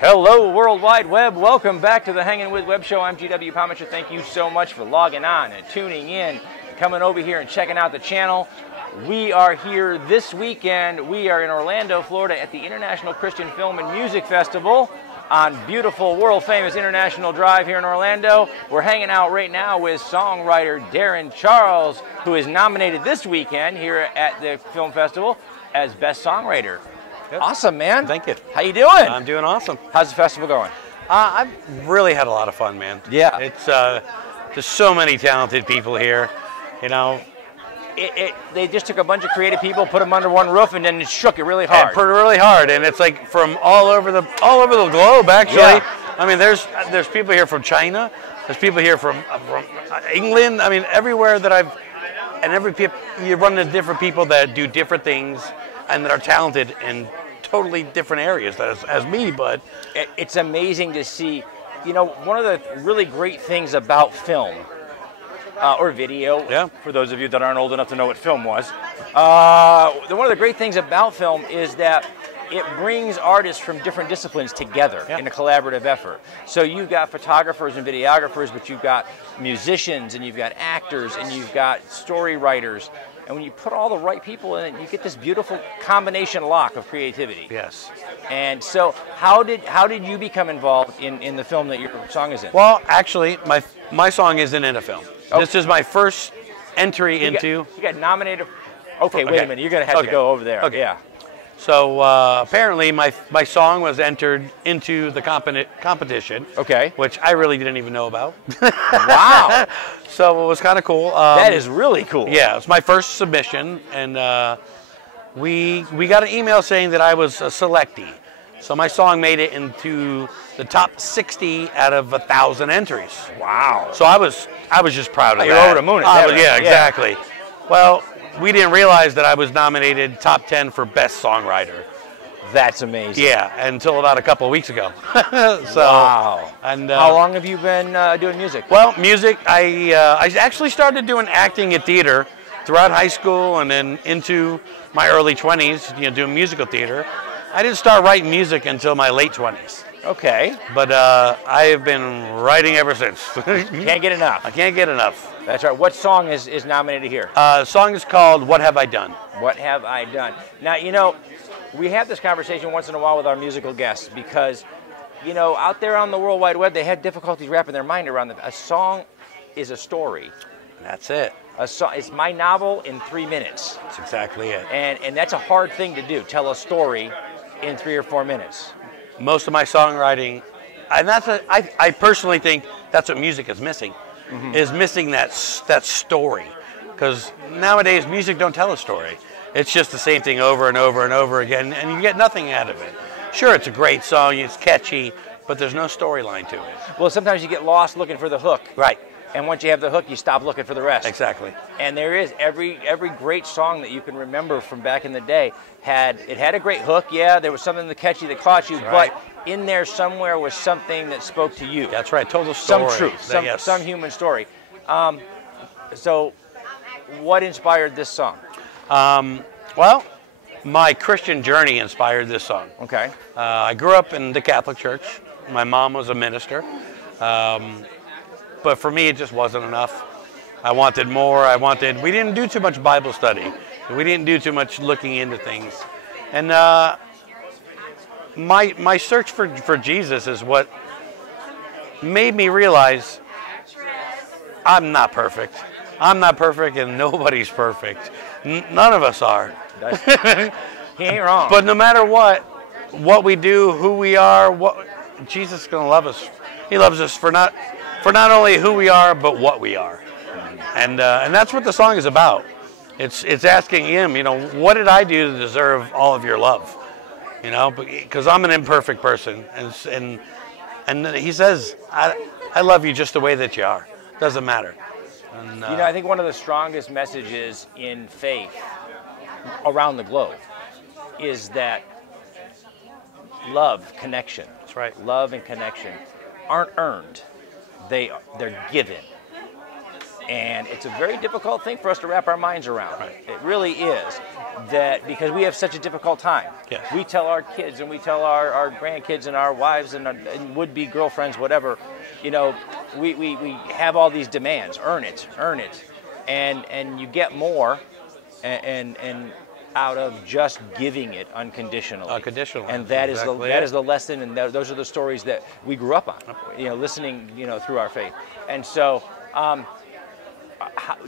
Hello, World Wide Web. Welcome back to the Hangin' with Web Show. I'm GW Pomichter. Thank you so much for logging on and tuning in, and coming over here and checking out the channel. We are here this weekend. We are in Orlando, Florida at the International Christian Film and Music Festival on beautiful, world-famous International Drive here in Orlando. We're hanging out right now with songwriter Darrin Charles, who is nominated this weekend here at the film festival as Best Songwriter. Yep. Awesome, man. Thank you. How you doing? I'm doing awesome. How's the festival going? I've really had a lot of fun, man. Yeah. It's there's so many talented people here. You know, they just took a bunch of creative people, put them under one roof, and then shook it really hard. and put it really hard, and it's like from all over the globe, actually. Yeah. I mean, there's people here from China. There's people here from England. I mean, everywhere that you run into different people that do different things and that are talented in totally different areas as me, but it's amazing to see. You know, one of the really great things about film or video, yeah, for those of you that aren't old enough to know what film was, one of the great things about film is that it brings artists from different disciplines together in a collaborative effort. So you've got photographers and videographers, but you've got musicians, and you've got actors, and you've got story writers. And when you put all the right people in it, you get this beautiful combination lock of creativity. yes. And so how did you become involved in the film that your song is in? Well, actually, my song isn't in a film. Oh. This is my first entry into. You got nominated. Okay, wait a minute. You're going to have to go over there. Okay. Yeah. So apparently my song was entered into the competition. Okay. Which I really didn't even know about. Wow. So it was kind of cool. That is really cool. Yeah, it's my first submission, and we got an email saying that I was a selectee. So my song made it into the top 60 out of 1,000 entries. Wow. So I was just proud of that. You're over the moon. Yeah, exactly. Well, we didn't realize that I was nominated top 10 for Best Songwriter. That's amazing. Yeah, until about a couple of weeks ago. So, wow. And how long have you been doing music? Well, music, I actually started doing acting at theater throughout high school and then into my early 20s, doing musical theater. I didn't start writing music until my late 20s. Okay. But I have been writing ever since. Can't get enough. I can't get enough. That's right. What song is nominated here? The song is called What Have I Done? What Have I Done? Now, we have this conversation once in a while with our musical guests because, out there on the World Wide Web, they have difficulties wrapping their mind around a song is a story. That's it. A song, it's my novel in 3 minutes. That's exactly it. And that's a hard thing to do, tell a story in 3 or 4 minutes. Most of my songwriting, and I personally think that's what music is missing, is missing that story. Because nowadays, music don't tell a story. It's just the same thing over and over and over again, and you get nothing out of it. Sure, it's a great song, it's catchy, but there's no storyline to it. Well, sometimes you get lost looking for the hook. Right. And once you have the hook, you stop looking for the rest. Exactly. And there is every great song that you can remember from back in the day had a great hook. Yeah, there was something catchy that caught you, right. But in there somewhere was something that spoke to you. That's right. Total story. Some truth. Yes. Some human story. So, what inspired this song? Well, my Christian journey inspired this song. Okay. I grew up in the Catholic Church. My mom was a minister. But for me, it just wasn't enough. I wanted more. We didn't do too much Bible study. We didn't do too much looking into things. And my search for Jesus is what made me realize I'm not perfect. I'm not perfect, and nobody's perfect. None of us are. He ain't wrong. But no matter what we do, who we are, Jesus is going to love us. He loves us for not only who we are, but what we are. And that's what the song is about. It's asking him, what did I do to deserve all of your love? Because I'm an imperfect person. And he says, I love you just the way that you are. Doesn't matter. And, I think one of the strongest messages in faith around the globe is that love, connection. That's right. Love and connection aren't earned. They're given. And it's a very difficult thing for us to wrap our minds around. Right. It really is. That because we have such a difficult time. Yes. We tell our kids and we tell our grandkids and our wives and would-be girlfriends, whatever, you know, we have all these demands. Earn it. And you get more and out of just giving it unconditionally. Unconditionally. And that exactly is the lesson, and those are the stories that we grew up on, you know, listening, you know, through our faith. And so,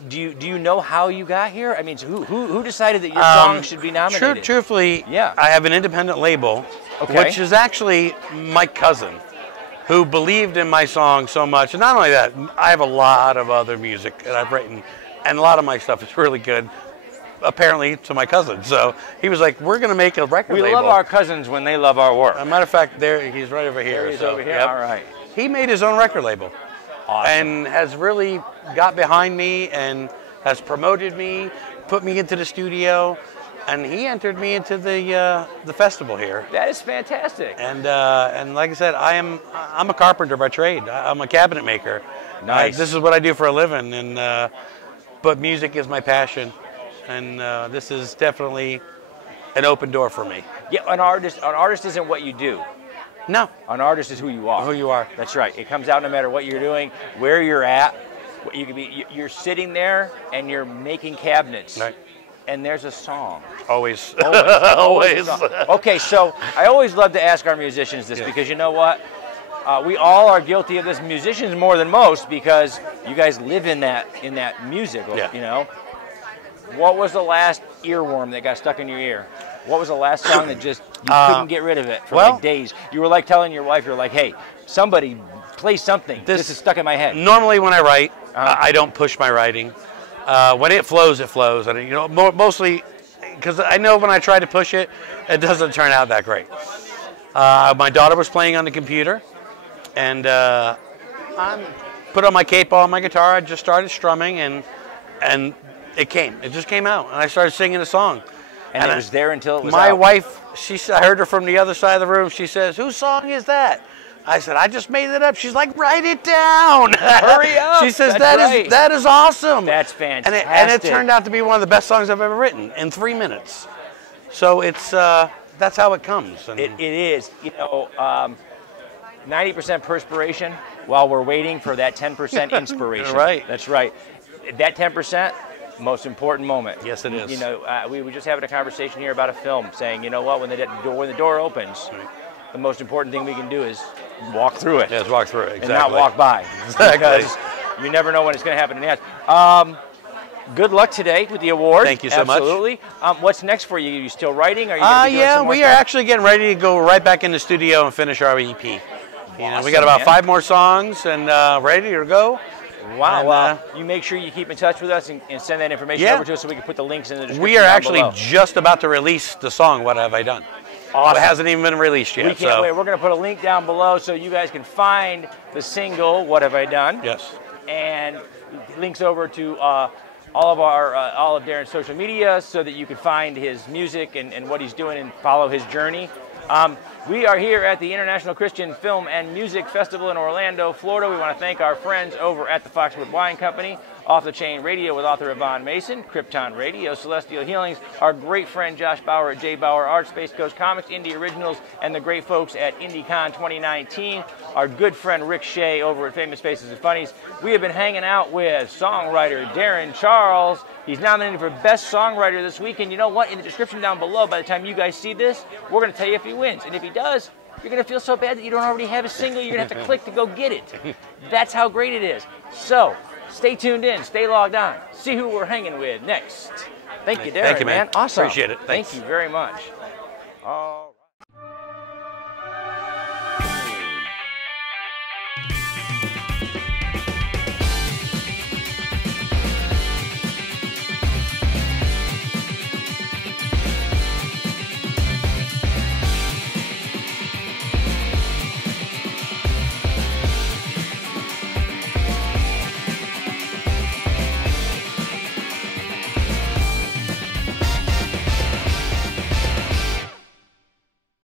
do you know how you got here? I mean, who decided that your song should be nominated? Truthfully, yeah. I have an independent label, which is actually my cousin, who believed in my song so much. And not only that, I have a lot of other music that I've written, and a lot of my stuff is really good, apparently, to my cousin. So he was like, we're going to make a record label. We love our cousins when they love our work. As a matter of fact, he's right over here. There he is over here, all right. He made his own record label. Awesome. And has really got behind me and has promoted me, put me into the studio, and he entered me into the festival here. That is fantastic. And like I said, I'm a carpenter by trade. I'm a cabinet maker. Nice. This is what I do for a living, and but music is my passion, and this is definitely an open door for me. Yeah, an artist isn't what you do. No. An artist is who you are. Who you are. That's right. It comes out no matter what you're doing, where you're at. You could be. You're sitting there and you're making cabinets. Right. And there's a song. Always. Always. Okay, so I always love to ask our musicians this because you know what? We all are guilty of this. Musicians more than most because you guys live in that music. Yeah. You know. What was the last earworm that got stuck in your ear? What was the last song that just you couldn't get rid of it for like days? You were like telling your wife, you're like, hey, somebody play something. This is stuck in my head. Normally when I write, I don't push my writing. When it flows, it flows. And, you know, mostly because I know when I try to push it, it doesn't turn out that great. My daughter was playing on the computer, and I put on my cape on my guitar. I just started strumming, and it just came out, and I started singing a song. And it was there until it was my out. wife, I heard her from the other side of the room. She says, "Whose song is that?" I said, "I just made it up." She's like, "Write it down." Hurry up. She says, That's that is awesome. That's fantastic. And it turned out to be one of the best songs I've ever written in 3 minutes. So it's that's how it comes. And it is. You know, 90% perspiration while we're waiting for that 10% inspiration. Right. That's right. That 10%. Most important moment. Yes, it is. You know, we were just having a conversation here about a film, saying, you know what, when the door opens, the most important thing we can do is walk through it. Yes, walk through it. Exactly. And not walk by. Exactly. Because you never know when it's going to happen in the end. Good luck today with the award. Thank you so much. Absolutely. What's next for you? Are you still writing? Are you going to be doing some more we are stuff? actually getting ready to go right back in the studio and finish our EP. You know, we got about 5 more songs and ready to go. Wow, you make sure you keep in touch with us and send that information over to us so we can put the links in the description. We are actually below. just about to release the song, What Have I Done? Awesome. It hasn't even been released yet. We can't wait. We're going to put a link down below so you guys can find the single, What Have I Done? Yes. And links over to all of Darrin's social media so that you can find his music and what he's doing and follow his journey. We are here at the International Christian Film and Music Festival in Orlando, Florida. We want to thank our friends over at the Foxwood Wine Company, Off the Chain Radio with author Yvonne Mason, Krypton Radio, Celestial Healings, our great friend Josh Bauer at J. Bauer Art, Space Coast Comics, Indie Originals, and the great folks at IndieCon 2019, our good friend Rick Shea over at Famous Faces and Funnies. We have been hanging out with songwriter Darrin Charles. He's nominated for Best Songwriter this week, and you know what? In the description down below, by the time you guys see this, we're going to tell you if he wins. And if he does, you're going to feel so bad that you don't already have a single, you're going to have to click to go get it. That's how great it is. So, stay tuned in, stay logged on, see who we're hanging with next. Thank you, Darrin, Thank you, man. Awesome. Appreciate it. Thanks. Thank you very much.